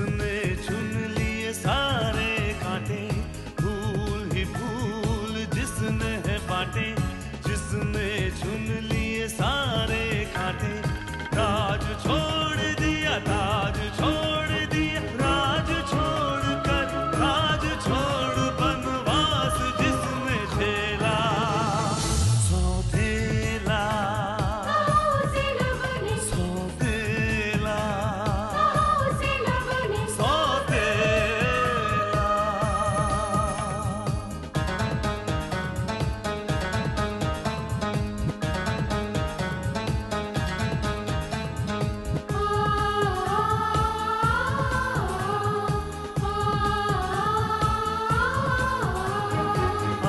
जिसने चुन लिए सारे कांटे, फूल ही फूल जिसने है बांटे, जिसने चुन लिए सारे कांटे, राज छोड़ दिया, ताज छोड़ दिया, राज छोड़ कर राज छोड़ बनवास जिसने झेला, सौतेला सौतेला सौतेला।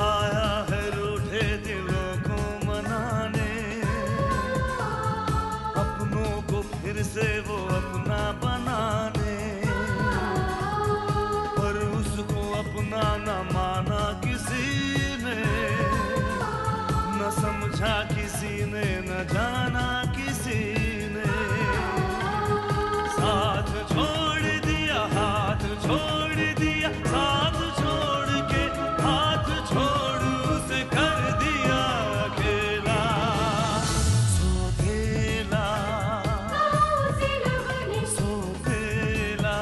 आया है रूठे दिलों को मनाने, अपनों को फिर से वो अपना बनाने, पर उसको अपना न माना किसी ने, न समझा किसी ने, न जाना किसी ने, साथ छोड़ दिया, हाथ छोड़ दिया, साथ छोड़ के हाथ छोड़ उसे कर दिया अकेला, सौतेला सौतेला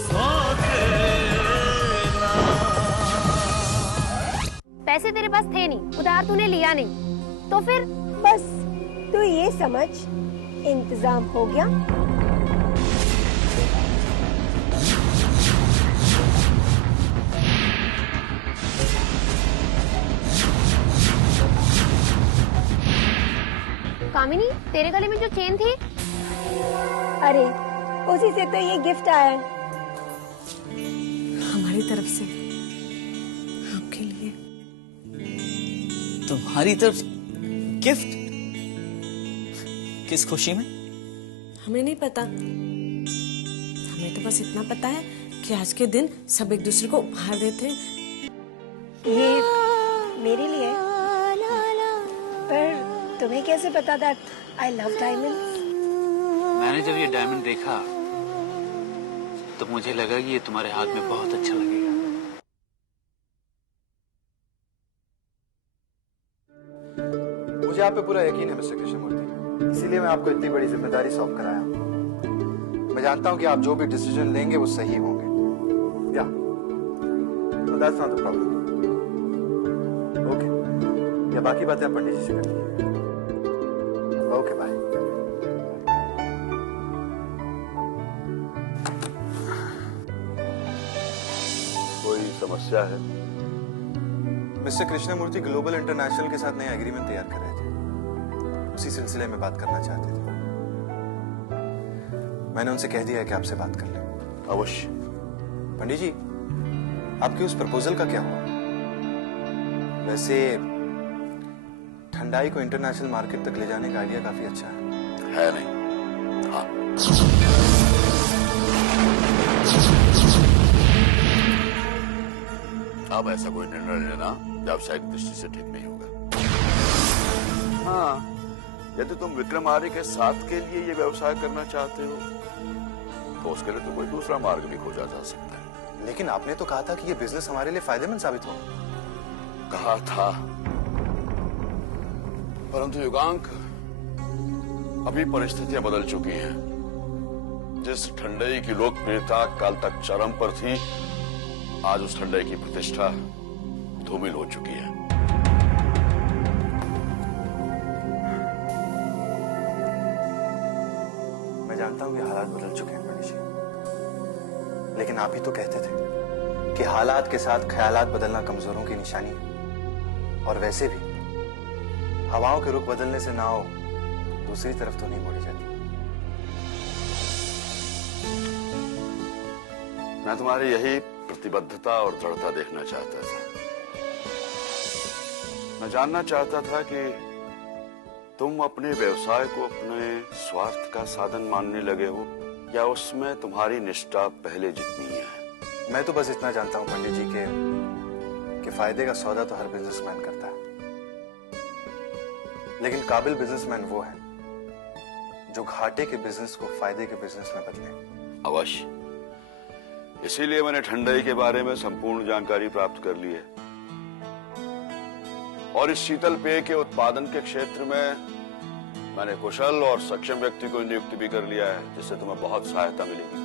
सौतेला। पैसे तेरे पास थे नहीं, उधार तूने लिया नहीं, तो फिर बस तू ये समझ इंतजाम हो गया। कामिनी, तेरे गले में जो चेन थी, अरे उसी से तो ये गिफ्ट आया है। हमारी तरफ से आपके लिए। तुम्हारी तरफ गिफ्ट? किस खुशी में? हमें नहीं पता, हमें तो बस इतना पता है कि आज के दिन सब एक दूसरे को उपहार देते हैं। ये मेरे लिए, पर तुम्हें कैसे पता दैट आई लव डायमंड्स? मैंने जब ये डायमंड देखा तो मुझे लगा कि ये तुम्हारे हाथ में बहुत अच्छा लगेगा। मुझे आप पे पूरा यकीन है मिस्टर कृष्णमूर्ति, इसीलिए मैं आपको इतनी बड़ी जिम्मेदारी सौंप कर आया हूँ। मैं जानता हूँ कि आप जो भी डिसीजन लेंगे वो सही होंगे। या that's not the problem. Okay, या बाकी बातें आप पंडित जी से कर लीजिए। Okay bye. कोई समस्या है? मिस्टर कृष्णमूर्ति ग्लोबल इंटरनेशनल के साथ नया एग्रीमेंट तैयार कर रहे थे, उसी सिलसिले में बात करना चाहते थे। मैंने उनसे कह दिया है कि आपसे बात कर लें। अवश्य। पंडित जी, आपके उस प्रपोजल का क्या हुआ? वैसे ठंडाई को इंटरनेशनल मार्केट तक ले जाने का आइडिया काफी अच्छा है नहीं? हाँ। अब ऐसा कोई निर्णय लेना व्यावसायिक दृष्टि से ठीक नहीं होगा। हाँ, यदि तुम विक्रम आर्य के साथ के लिए ये व्यवसाय करना चाहते हो तो उसके लिए तो कोई दूसरा मार्ग भी खोजा जा सकता है। लेकिन आपने तो कहा था कि ये बिजनेस हमारे लिए फायदेमंद साबित हो। कहा था, परंतु युगांक अभी परिस्थितियां बदल चुकी हैं। जिस ठंडई की लोकप्रियता काल तक चरम पर थी, आज उस ठंडई की प्रतिष्ठा धूमिल हो चुकी है। मैं जानता हूं कि हालात बदल चुके हैं पंडित जी, लेकिन आप ही तो कहते थे कि हालात के साथ ख्यालात बदलना कमजोरों की निशानी है। और वैसे भी हवाओं के रुख बदलने से नाव दूसरी तरफ तो नहीं मोड़ी जाती। मैं तुम्हारी यही प्रतिबद्धता और दृढ़ता देखना चाहता था। मैं जानना चाहता था कि तुम अपने व्यवसाय को अपने स्वार्थ का साधन मानने लगे हो या उसमें तुम्हारी निष्ठा पहले जितनी है। मैं तो बस इतना जानता हूं पंडित जी कि फायदे का सौदा तो हर बिजनेसमैन करता है, लेकिन काबिल बिजनेसमैन वो है जो घाटे के बिजनेस को फायदे के बिजनेस में बदले। अवश्य, इसीलिए मैंने ठंडाई के बारे में संपूर्ण जानकारी प्राप्त कर ली है और इस शीतल पेय के उत्पादन के क्षेत्र में मैंने कुशल और सक्षम व्यक्ति को नियुक्त भी कर लिया है, जिससे तुम्हें बहुत सहायता मिलेगी।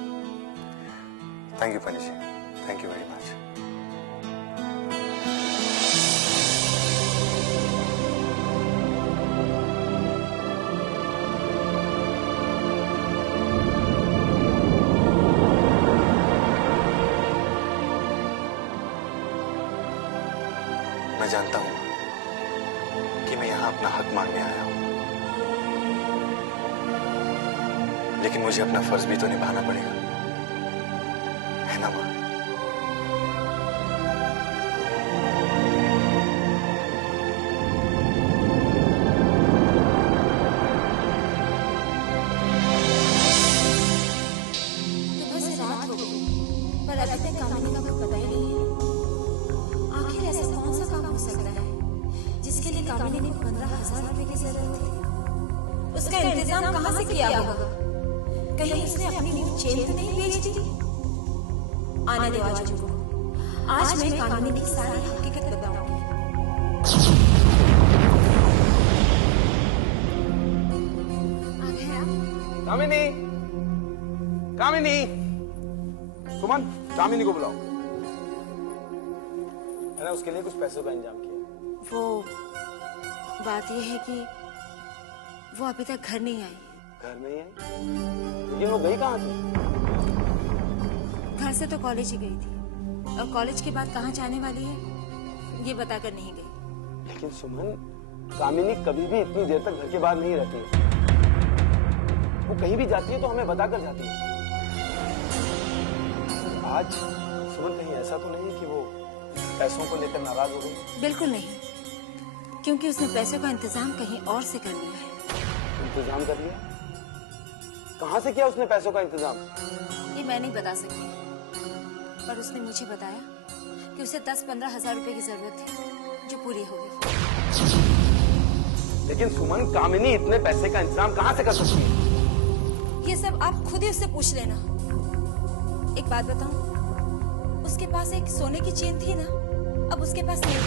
थैंक यू फनी जी, थैंक यू वेरी मच। मैं जानता हूं कि मैं यहां अपना हक मांगने आया हूं, लेकिन मुझे अपना फर्ज भी तो निभाना पड़ेगा, है ना मां? सुबह से रात हो गई पर अभी तक कामिनी का कुछ पता ही नहीं है। आखिर ऐसा कौन सा काम हो सकता है जिसके लिए कामिनी को 15,000 रुपए की जरूरत है? उसका इंतजाम कहाँ से किया होगा? कहीं उसने अपनी न्यू चेन तो नहीं बेच दी? आने दो आज को। आज मैं कामिनी की सारी हकीकत बताऊंगी। आ गए आप? कामिनी, कामिनी, सुमन, कामिनी को बुलाओ। मैंने उसके लिए कुछ पैसों का इंतजाम किया। वो बात यह है कि वो अभी तक घर नहीं आई। घर नहीं है, लेकिन वो गई कहाँ थी? घर से तो कॉलेज ही गई थी और कॉलेज के बाद कहाँ जाने वाली है ये बताकर नहीं गई। लेकिन सुमन, कामिनी कभी भी इतनी देर तक घर के बाहर नहीं रहती है। वो कहीं भी जाती है तो हमें बताकर जाती है। आज सुमन कहीं ऐसा तो नहीं कि वो पैसों को लेकर नाराज हो गई? बिल्कुल नहीं, क्योंकि उसने पैसों का इंतजाम कहीं और से कर लिया है। इंतजाम कर लिया? कहाँ से किया उसने पैसों का इंतजाम? ये मैं नहीं बता सकती, पर उसने मुझे बताया कि उसे 10-15 हजार रुपए की जरूरत थी जो पूरी हो गई। लेकिन सुमन, कामिनी इतने पैसे का इंतजाम कहाँ से कर सकती है? ये सब आप खुद ही उससे पूछ लेना। एक बात बताऊं, उसके पास एक सोने की चेन थी ना, अब उसके पास नहीं।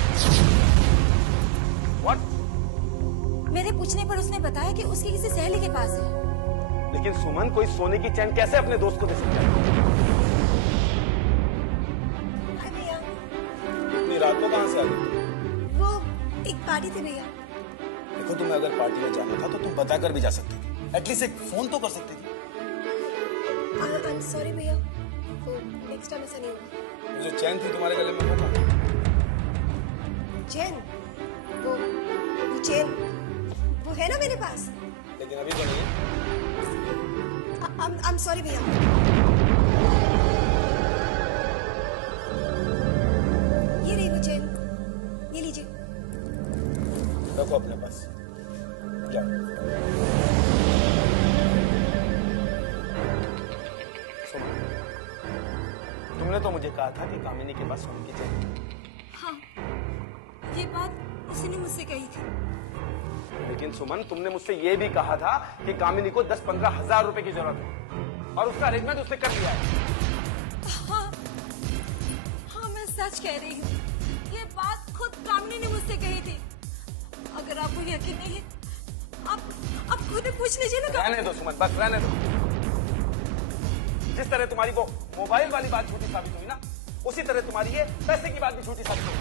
What? मेरे पूछने पर उसने बताया कि उसकी किसी सहेली के पास है। लेकिन सुमन, कोई सोने की चैन कैसे अपने दोस्त को दे सकता है? इतनी रात को कहाँ से आ गई? वो एक पार्टी थी भैया। देखो, तुम्हें अगर पार्टी में जाना था तो तुम बताकर भी जा सकती थी। एटलीस्ट एक फोन तो कर सकती थी। सॉरी भैया, नेक्स्ट टाइम ऐसा नहीं होगा। वो जो चैन थी तुम्हारे गले में, वो कहाँ? चैन, वो चैन वो है ना मेरे पास। लेकिन अभी तो नहीं है। I'm sorry भैया। ये रही वो चैन, ये लीजिए। रखो अपने पास। जाओ। सुनो, तुमने तो मुझे कहा था कि कामिनी के पास सोने की चैन है। हाँ, ये बात उसने मुझसे कही थी। लेकिन सुमन, तुमने मुझसे ये भी कहा था कि कामिनी को 10-15 हजार रुपए की जरूरत है और उसका अरेंजमेंट उसने कर लिया है। हाँ, हाँ, मैं सच कह रही हूँ। ये बात खुद कामिनी ने मुझसे कही थी। अगर आपको यकीन नहीं है, आप खुद ही पूछ लीजिए ना। रहने दो सुमन, बस रहने दो। जिस तरह तुम्हारी वो मोबाइल वाली बात झूठी साबित हुई ना, उसी तरह तुम्हारी ये पैसे की बात भी झूठी साबित हुई।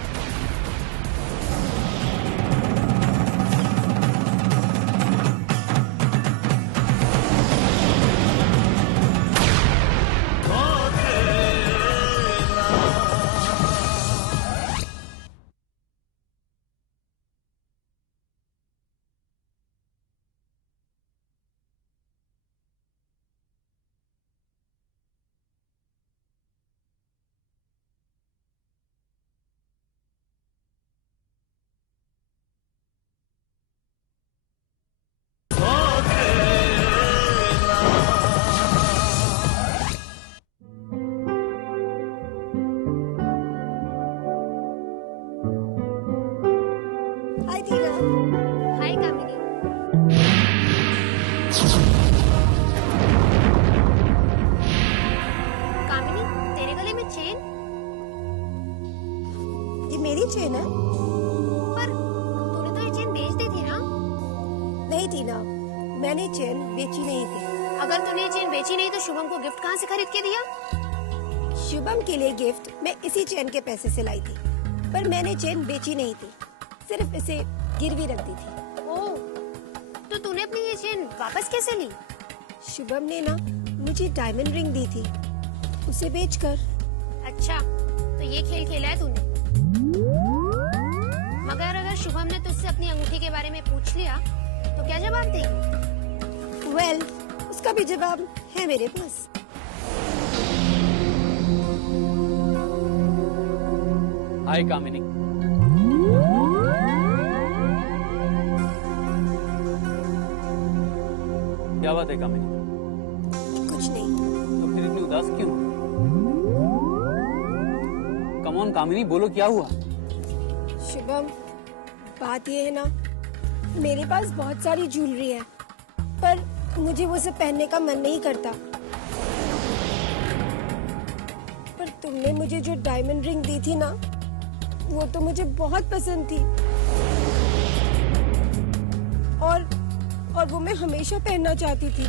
मैंने चेन बेची नहीं थी। अगर तूने चेन बेची नहीं तो शुभम को गिफ्ट कहाँ से खरीद के दिया? शुभम के लिए गिफ्ट मैं इसी चेन के पैसे से लाई थी, पर मैंने चेन बेची नहीं थी, सिर्फ इसे गिरवी रख दी थी। ओह, तो तूने अपनी ये चेन वापस कैसे ली? शुभम ने ना मुझे डायमंड रिंग दी थी, उसे बेचकर। अच्छा, तो ये खेल खेला है तूने। मगर अगर शुभम ने तुझसे अपनी अंगूठी के बारे में पूछ लिया तो क्या जवाब देगी? वेल, उसका भी जवाब है मेरे पास। हाय कामिनी। क्या बात है कामिनी? कुछ नहीं। तो फिर इतनी उदास क्यों? कम ऑन कामिनी, बोलो क्या हुआ? शुभम, बात ये है ना, मेरे पास बहुत सारी ज्वेलरी है, पर मुझे वो सब पहनने का मन नहीं करता। पर तुमने मुझे जो डायमंड रिंग दी थी ना, वो तो मुझे बहुत पसंद थी, और वो मैं हमेशा पहनना चाहती थी।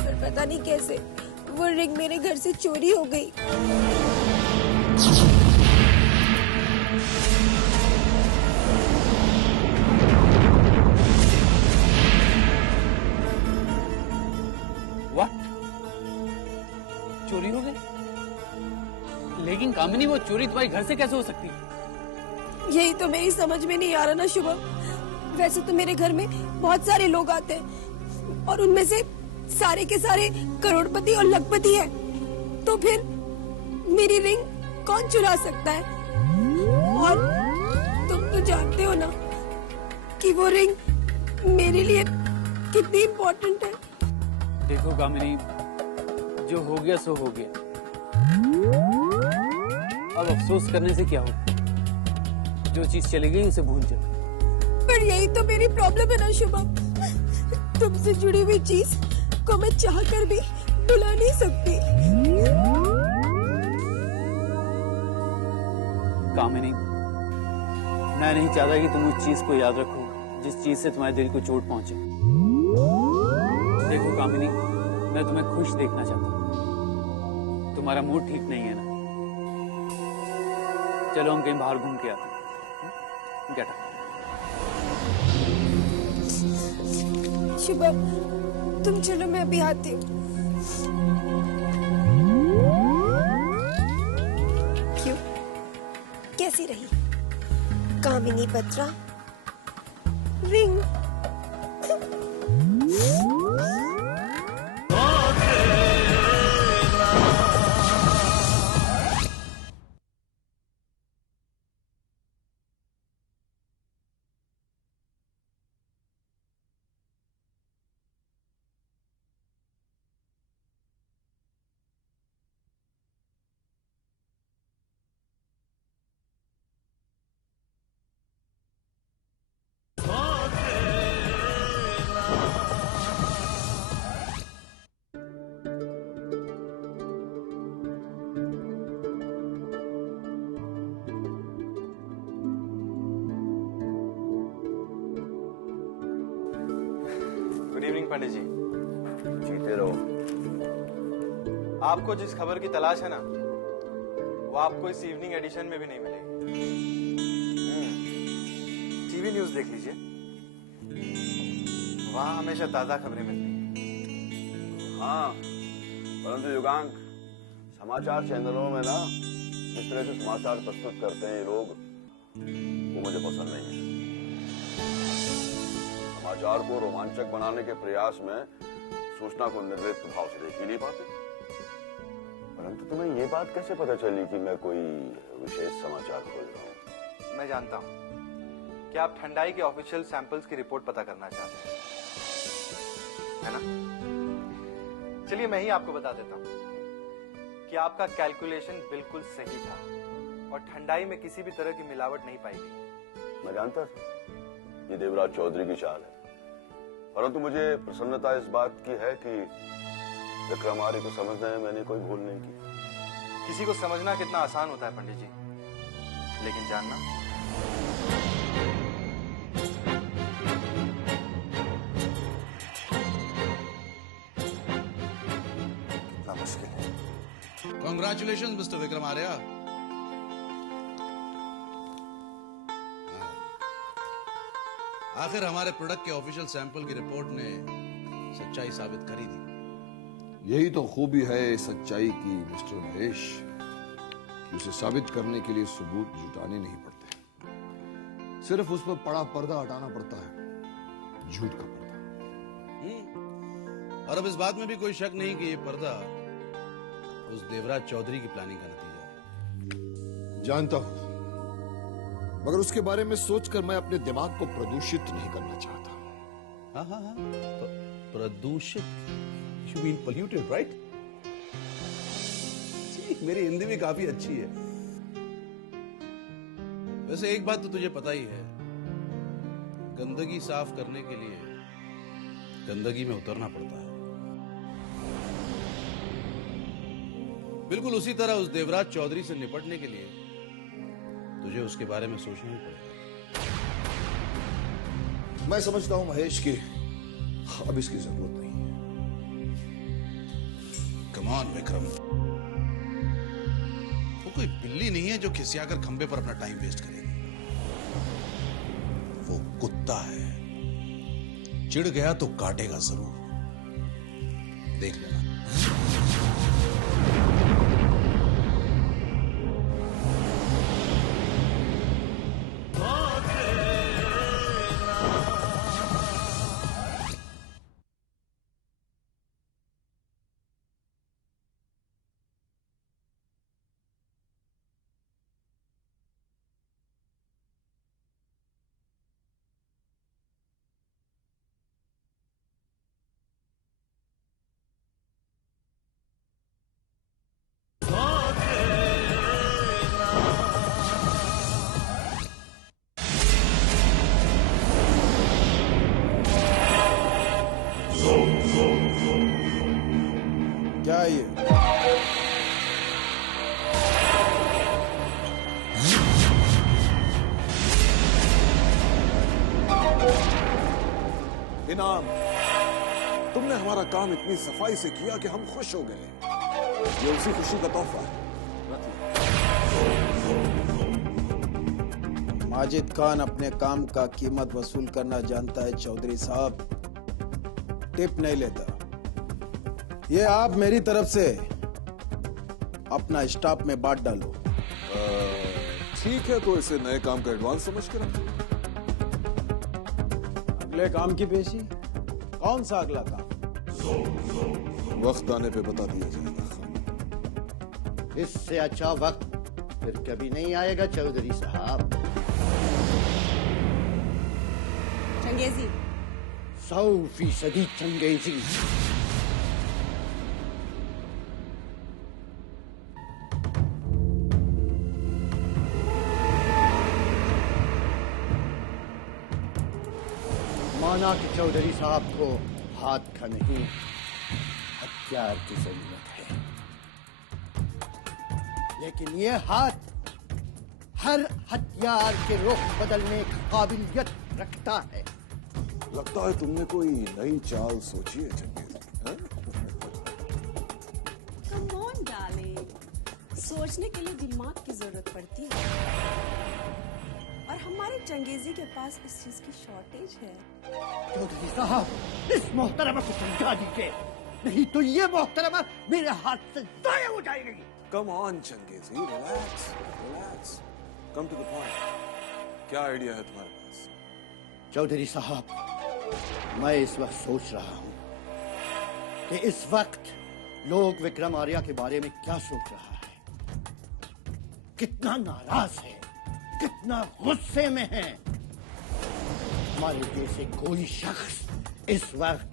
पर पता नहीं कैसे वो रिंग मेरे घर से चोरी हो गई। व्हाट? चोरी हो गई? लेकिन कामिनी, वो चोरी तुम्हारे घर से कैसे हो सकती है? यही तो मेरी समझ में नहीं आ रहा ना शुभम। वैसे तो मेरे घर में बहुत सारे लोग आते हैं, और उनमें से सारे के सारे करोड़पति और लखपति हैं। तो फिर मेरी रिंग कौन चुरा सकता है? और तुम तो जानते हो ना कि वो रिंग मेरे लिए कितनी इम्पोर्टेंट है। देखो कामिनी, जो हो गया सो हो गया। अब अफसोस करने से क्या होगा? जो चीज चली गई उसे भूल जाओ। पर यही तो मेरी प्रॉब्लम है ना शुभम, तुमसे जुड़ी हुई चीज को मैं चाहकर भी भुला नहीं सकती। कामिनी, मैं नहीं चाहता कि तुम उस चीज को याद रखो जिस चीज से तुम्हारे दिल को चोट पहुंचे। देखो कामिनी, मैं तुम्हें खुश देखना चाहता हूँ। तुम्हारा मूड ठीक नहीं है ना? चलो हम कहीं बाहर घूम के आते हैं। Get up. शुभम, तुम चलो, मैं अभी आती हूँ। क्यों? कैसी रही कामिनी बत्रा रिंग? गुड इवनिंग पंडित जी। जीते रहो। आपको जिस खबर की तलाश है ना, वो आपको इस इवनिंग एडिशन में भी नहीं मिलेगी। टीवी न्यूज देख लीजिए, वहां हमेशा ताजा खबरें मिलती हैं। हाँ, परंतु युगांक, समाचार चैनलों में ना जिस तरह से समाचार प्रस्तुत करते हैं ये लोग, वो मुझे पसंद नहीं है। समाचार को रोमांचक बनाने के प्रयास में सूचना को निर्लिप्त भाव से देख ही नहीं पाते। परंतु तुम्हें ये बात कैसे पता चली कि मैं कोई विशेष समाचार खोज रहा हूँ? मैं जानता हूँ कि आप ठंडाई के ऑफिशियल सैंपल्स की रिपोर्ट पता करना चाहते हैं, है ना? चलिए मैं ही आपको बता देता हूँ कि आपका कैलकुलेशन बिल्कुल सही था और ठंडाई में किसी भी तरह की मिलावट नहीं पाई गई। मैं जानता था ये देवराज चौधरी की चाल है, परंतु मुझे प्रसन्नता इस बात की है कि विक्रम आर्य को समझने में मैंने कोई भूल नहीं की। किसी को समझना कितना आसान होता है पंडित जी, लेकिन जानना Congratulations, Mr. Vikram Arya. आखिर हमारे प्रोडक्ट के ऑफिशियल सैंपल की रिपोर्ट ने सच्चाई साबित करी दी। यही तो खूबी है सच्चाई की मिस्टर महेश, कि उसे साबित करने के लिए सबूत जुटाने नहीं पड़ते, सिर्फ उस पर पड़ा पर्दा हटाना पड़ता है, झूठ का पर्दा। और अब इस बात में भी कोई शक नहीं कि ये पर्दा उस देवराज चौधरी की प्लानिंग का नतीजा है। जानता हूं, मगर उसके बारे में सोचकर मैं अपने दिमाग को प्रदूषित नहीं करना चाहता। हाँ हाँ हाँ, प्रदूषित, यू मीन पोल्यूटेड, राइट? मेरी हिंदी भी काफी अच्छी है। वैसे एक बात तो तुझे पता ही है, गंदगी साफ करने के लिए गंदगी में उतरना पड़ता है। बिल्कुल उसी तरह उस देवराज चौधरी से निपटने के लिए तुझे उसके बारे में सोचना ही पड़ेगा। मैं समझता हूं महेश कि अब इसकी जरूरत नहीं है। कम ऑन विक्रम, वो कोई बिल्ली नहीं है जो खिसियाकर खंबे पर अपना टाइम वेस्ट करेगी। वो कुत्ता है, चिढ़ गया तो काटेगा जरूर, देख लेना। क्या ये? इनाम, तुमने हमारा काम इतनी सफाई से किया कि हम खुश हो गए। ये उसी खुशी का तोहफा है। माजिद खान अपने काम का कीमत वसूल करना जानता है चौधरी साहब, टिप नहीं लेता। ये आप मेरी तरफ से अपना स्टाफ में बांट डालो। ठीक है, तो इसे नए काम का एडवांस समझ कर रखो। अगले काम की पेशी? कौन सा अगला काम? वक्त आने पे बता दिया जाएगा। इससे अच्छा वक्त फिर कभी नहीं आएगा चौधरी साहब। चंगेजी 100% चंगेजी। माना कि चौधरी साहब को हाथ का नहीं, हथियार की जरूरत है, लेकिन ये हाथ हर हथियार के रुख बदलने की काबिलियत रखता है। लगता है तुमने कोई नई चाल सोची है चंगेजी। कम ऑन डार्लिंग, सोचने के लिए दिमाग की जरूरत पड़ती है और हमारे चंगेजी के पास इस चीज की शॉर्टेज है। चौधरी साहब, इस मोहतरमा को समझा दीजिए, नहीं तो ये मोहतरमा मेरे हाथ से जाया हो जाएगी। Come on Changezi, relax relax, come to the point. क्या आइडिया है तुम्हारे पास? चौधरी साहब, मैं इस वक्त सोच रहा हूं कि इस वक्त लोग विक्रम आर्या के बारे में क्या सोच रहा है, कितना नाराज है, कितना गुस्से में है। हमारे जैसे कोई शख्स इस वक्त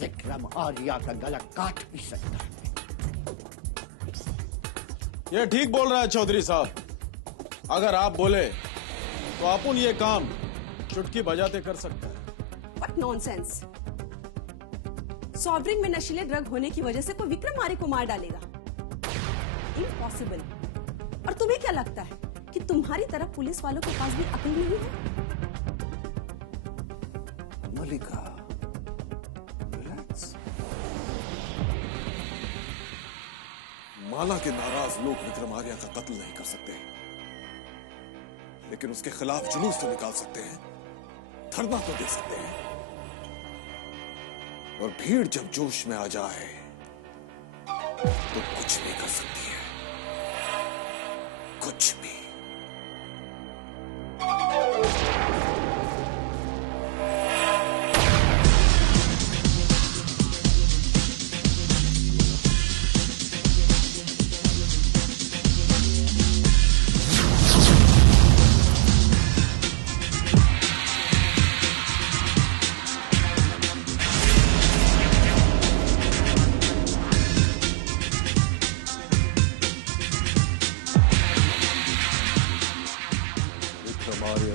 विक्रम आर्या का गला काट भी सकता है। ये ठीक बोल रहा है चौधरी साहब। अगर आप बोले तो अपन ये काम चुटकी बजाते कर सकता है। What nonsense! सॉफ्ट ड्रिंक में नशीले ड्रग होने की वजह से कोई विक्रम आर्य को मार डालेगा? Impossible! और तुम्हें क्या लगता है कि तुम्हारी तरफ पुलिस वालों के पास भी अकल नहीं है? मलिका, रिलैक्स। माला के नाराज लोग विक्रम आर्या का कत्ल नहीं कर सकते, लेकिन उसके खिलाफ जुलूस तो निकाल सकते हैं, धरना तो दे सकते हैं। और भीड़ जब जोश में आ जाए तो कुछ भी कर सकती है, कुछ भी।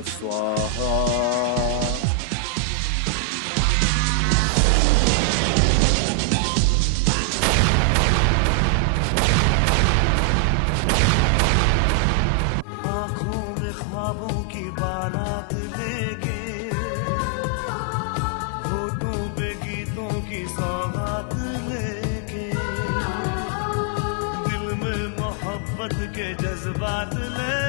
स्वाहा। आंखों में ख्वाबों की बारात लेके, होठों पे गीतों की सौगात लेके, दिल में मोहब्बत के जज्बात ले